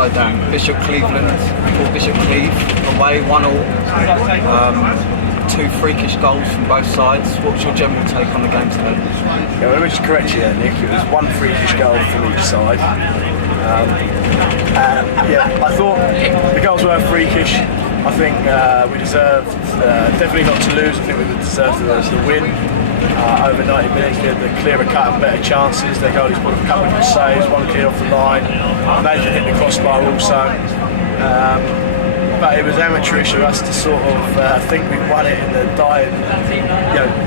side down. Bishop Cleveland or Bishop Cleeve away 1-1. 2 freakish goals from both sides. What's your general take on the game today? Yeah, let me just correct you there, Nick. It was 1 freakish goal from each side. I thought the goals were freakish. I think we deserved, definitely not to lose. I think we deserved the win. Over 90 minutes, we had the clearer cut and better chances. Their goalies put a couple of good saves, one clear off the line. Nathan hit the crossbar also. But it was amateurish of us to sort of think we won it in the dying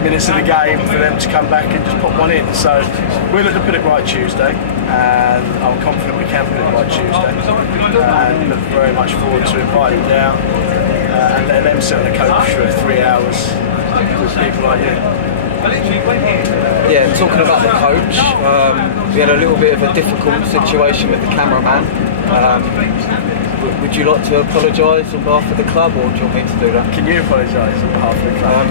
minutes of the game for them to come back and just put one in. So we'll look to put it right Tuesday, and I'm confident we can put it right Tuesday. And look very much forward to inviting them down and letting them sit on the coach for 3 hours with people like you. Yeah, talking about the coach, we had a little bit of a difficult situation with the cameraman. Would you like to apologise on behalf of the club, or do you want me to do that? Can you apologise on behalf of the club?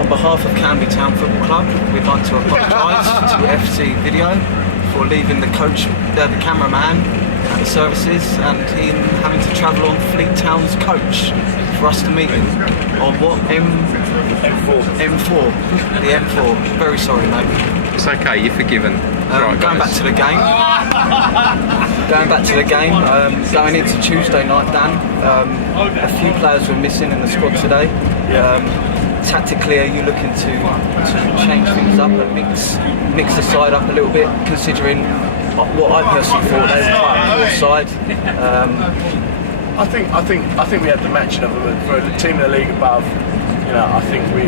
On behalf of Camberley Town Football Club, we'd like to apologise to FC Video for leaving the coach, the cameraman at the services, and him having to travel on Fleet Town's coach for us to meet him on what? M4. The M4. Very sorry, mate. It's okay, you're forgiven. Going back to the game. Going into Tuesday night, Dan. A few players were missing in the squad today. Tactically, are you looking to change things up and mix the side up a little bit, considering what I personally thought they were quite a poor side? I think we had the matching of them for a team in the league above. I think we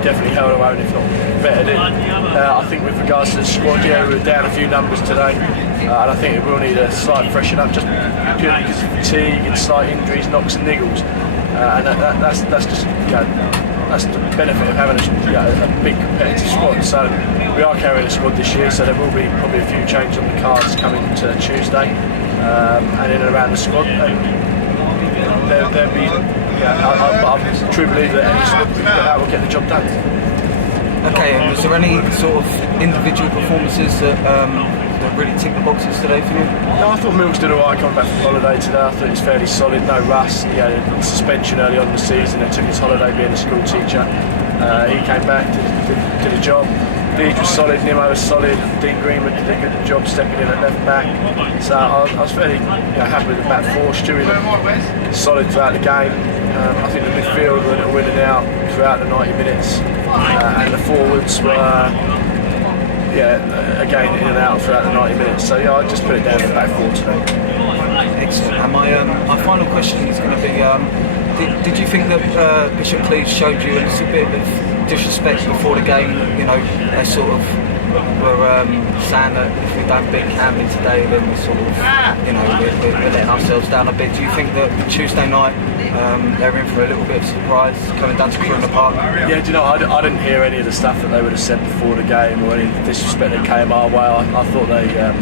definitely held our own, if not bettered it. I think with regards to the squad, we were down a few numbers today, and I think it will need a slight freshen up, just purely because of fatigue and slight injuries, knocks and niggles, and that's just that's the benefit of having a big competitive squad. So we are carrying a squad this year, so there will be probably a few changes on the cards coming to Tuesday, and in and around the squad. There'll be. I truly believe that any squad that will get the job done. Okay, and was there any sort of individual performances that really ticked the boxes today for you? No, I thought Mills did alright coming back from holiday today. I thought he was fairly solid, no rust. He had a suspension early on in the season and took his holiday being a school teacher. He came back, did a job. Deej was solid, Nimo was solid, Dean Greenwood did a good job stepping in at left back. So I was fairly happy with the back four. Stewie looked solid throughout the game. I think the midfield were a little in and out throughout the 90 minutes, and the forwards were again in and out throughout the 90 minutes. So I just put it down to the back four today. Excellent. And my final question is going to be: did you think that Bishop Cleeve showed you a little bit of disrespect before the game? They sort of were saying that if we don't beat Camberley today, then we sort of, we're letting ourselves down a bit. Do you think that Tuesday night they're in for a little bit of surprise coming down to Corona Park? Yeah, do you know, I didn't hear any of the stuff that they would have said before the game or any disrespect that came our way. I thought they're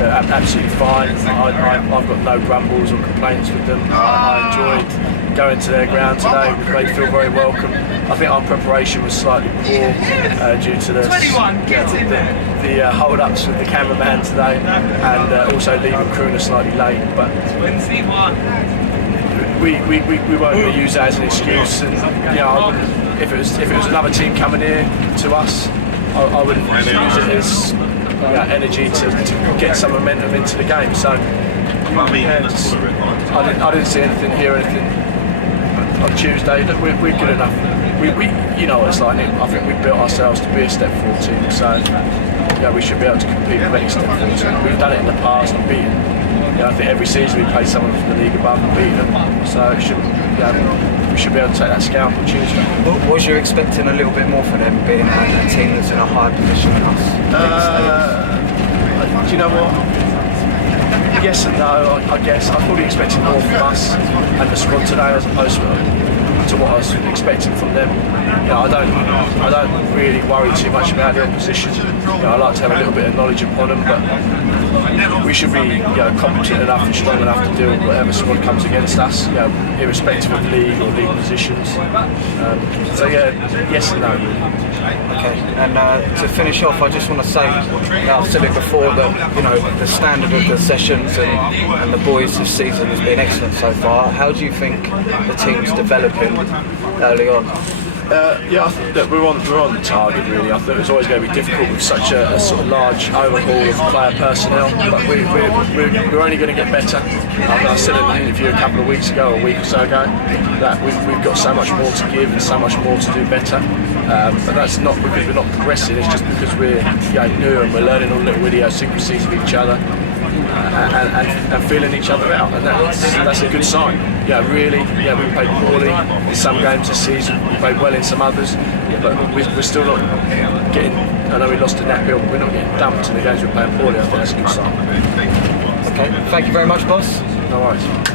absolutely fine. I've got no grumbles or complaints with them. I enjoyed going to their ground today. They feel very welcome. I think our preparation was slightly poor due to the hold-ups with the cameraman today, and also leaving Crooner slightly late. But we won't going to use that as an excuse. And if it was another team coming here to us, I would use it as energy to get some momentum into the game. So I didn't see anything, hear anything on Tuesday. Look, we're good enough. We what it's like. I think we've built ourselves to be a step forward team. So we should be able to compete with any step forward team. We've done it in the past and beaten. I think every season we play someone from the league above and beat them. So we should be able to take that scalp on Tuesday. Was you expecting a little bit more from them, being a team that's in a higher position than us? Do you know what? Yes and no, I guess. I probably expected more from us and the squad today as opposed to what I was expecting from them. I don't really worry too much about the opposition. I like to have a little bit of knowledge upon them, but we should be competent enough and strong enough to deal with whatever squad comes against us, irrespective of league or league positions. Yes and no. Okay, and to finish off, I just want to say, I've said it before, that the standard of the sessions and the boys this season has been excellent so far. How do you think the team's developing early on? I think that we're on the target really. I thought it was always going to be difficult with such a sort of large overhaul of player personnel, but we're only going to get better. I said in an interview a couple of weeks ago, a week or so ago, that we've got so much more to give and so much more to do better. But that's not because we're not progressing, it's just because we're new and we're learning all the little idiosyncrasies of each other and feeling each other out, and that's a good sign. We played poorly in some games this season, we played well in some others, but we're still not getting, I know we lost to Nappill, but we're not getting dumped in the games we're playing poorly. I think that's a good sign. Okay, thank you very much, boss. No worries.